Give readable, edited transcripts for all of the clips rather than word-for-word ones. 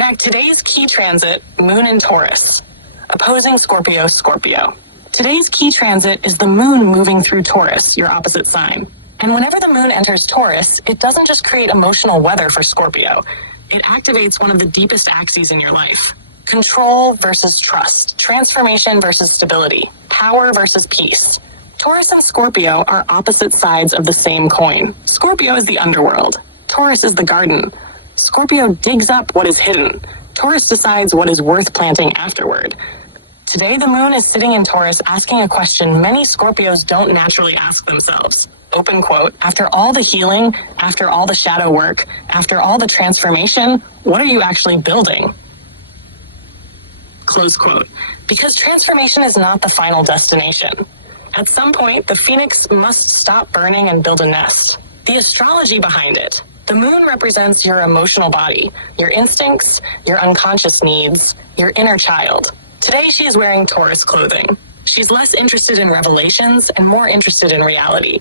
NYDAC, today's key transit, Moon in Taurus, opposing Scorpio. Today's key transit is the Moon moving through Taurus, your opposite sign. And whenever the Moon enters Taurus, it doesn't just create emotional weather for Scorpio. It activates one of the deepest axes in your life. Control versus trust, transformation versus stability, power versus peace. Taurus and Scorpio are opposite sides of the same coin. Scorpio is the underworld. Taurus is the garden. Scorpio digs up what is hidden. Taurus decides what is worth planting afterward. Today, the Moon is sitting in Taurus asking a question many Scorpios don't naturally ask themselves. Open quote, after all the healing, after all the shadow work, after all the transformation, what are you actually building? Close quote. Because transformation is not the final destination. At some point, the phoenix must stop burning and build a nest. The astrology behind it. The Moon represents your emotional body, your instincts, your unconscious needs, your inner child. Today, she is wearing Taurus clothing. She's less interested in revelations and more interested in reality.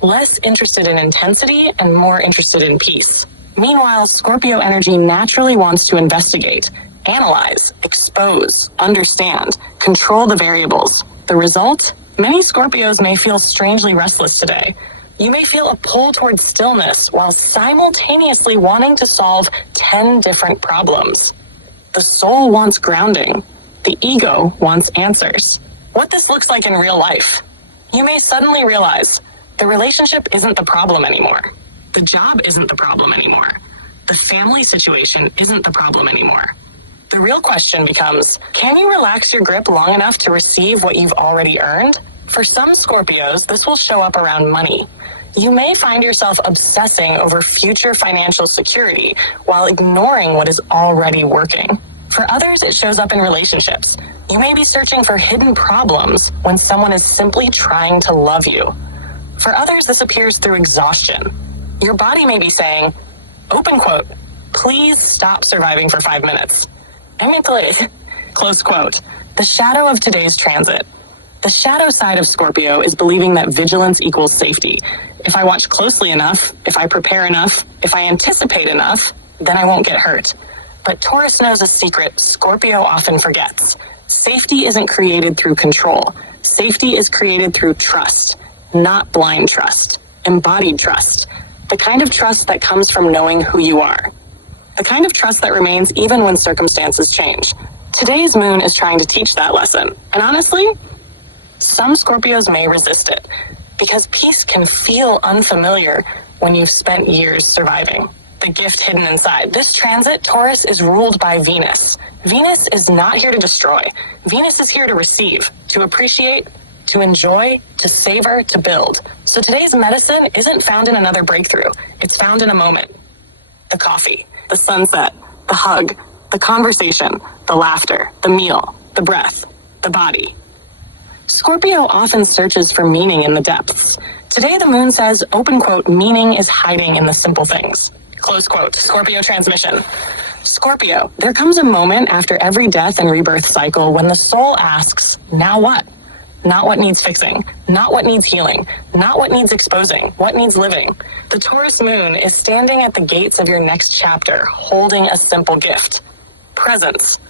Less interested in intensity and more interested in peace. Meanwhile, Scorpio energy naturally wants to investigate, analyze, expose, understand, control the variables. The result? Many Scorpios may feel strangely restless today. You may feel a pull towards stillness while simultaneously wanting to solve 10 different problems. The soul wants grounding. The ego wants answers. What this looks like in real life. You may suddenly realize the relationship isn't the problem anymore. The job isn't the problem anymore. The family situation isn't the problem anymore. The real question becomes, can you relax your grip long enough to receive what you've already earned? For some Scorpios, this will show up around money. You may find yourself obsessing over future financial security while ignoring what is already working. For others, it shows up in relationships. You may be searching for hidden problems when someone is simply trying to love you. For others, this appears through exhaustion. Your body may be saying, open quote, please stop surviving for 5 minutes. Close quote. The shadow of today's transit. The shadow side of Scorpio is believing that vigilance equals safety. If I watch closely enough, if I prepare enough, if I anticipate enough, then I won't get hurt. But Taurus knows a secret Scorpio often forgets. Safety isn't created through control. Safety is created through trust, not blind trust, embodied trust. The kind of trust that comes from knowing who you are. The kind of trust that remains even when circumstances change. Today's Moon is trying to teach that lesson. And honestly, some Scorpios may resist it, because peace can feel unfamiliar when you've spent years surviving. The gift hidden inside. This transit, Taurus, is ruled by Venus. Venus is not here to destroy. Venus is here to receive, to appreciate, to enjoy, to savor, to build. So today's medicine isn't found in another breakthrough. It's found in a moment. The coffee, the sunset, the hug, the conversation, the laughter, the meal, the breath, the body. Scorpio often searches for meaning in the depths. Today the Moon says, open quote, meaning is hiding in the simple things. Close quote. Scorpio transmission. Scorpio, there comes a moment after every death and rebirth cycle when the soul asks, now what? Not what needs fixing, not what needs healing, not what needs exposing, what needs living. The Taurus Moon is standing at the gates of your next chapter, holding a simple gift. Presence.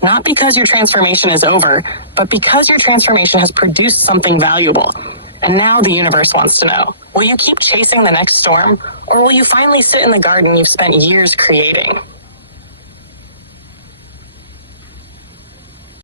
Not because your transformation is over, but because your transformation has produced something valuable. And now the universe wants to know, will you keep chasing the next storm, or will you finally sit in the garden you've spent years creating?